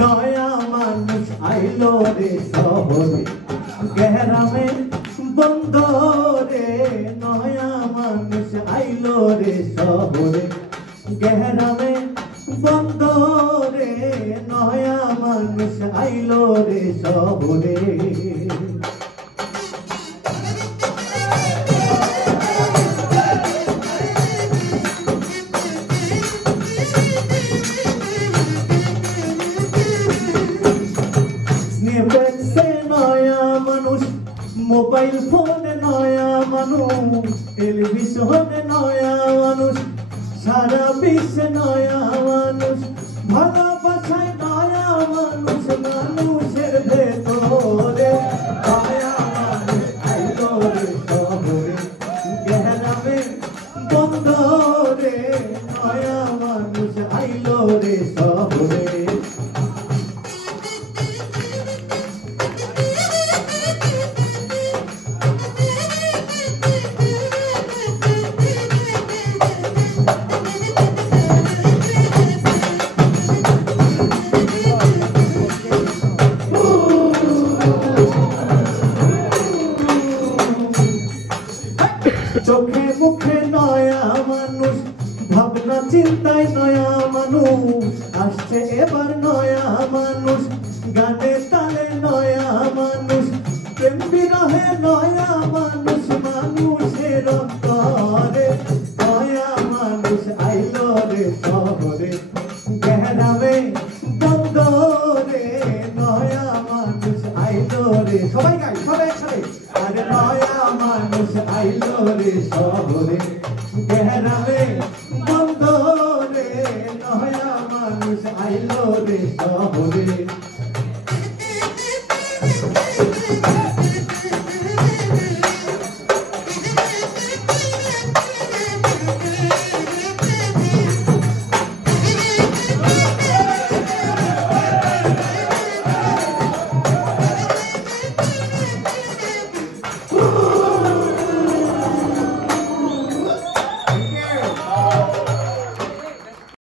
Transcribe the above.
নয়া মানুষ আইলো রে শহরে গ্রামে বন্দরে নয়া মানুষ আইলো রে শহরে গ্রামে বন্দরে নয়া মানুষ আইলো রে শহরে নয়া মানুষ মোবাইল ফোনে নয়া মানুষ টেলিভিশনে নয়া মানুষ সারা বিশ্বে নয়া মানুষ ভালোবাসায় নয়া মানুষ মানুষের ভেতরে নয়া মানুষ আইলো রে শহরে গ্রামে বন্দরে নয়া মানুষ আইলো রে শহরে চোখে মুখে নয়া মানুষ ভাবনা চিন্তায় নয়া মানুষ আসছে এবার নয়া মানুষ গানে তালে নয়া মানুষ প্রেম বিরহে নয়া মানুষ মানুষের অন্তরে নয়া মানুষ আইলো রে শহরে গ্রামে বন্দরে নয়া মানুষ আইলো রে সবাই গাই সবাই একসাথে আরে নয়া মানুষ আইলো রে শহরে গ্রামে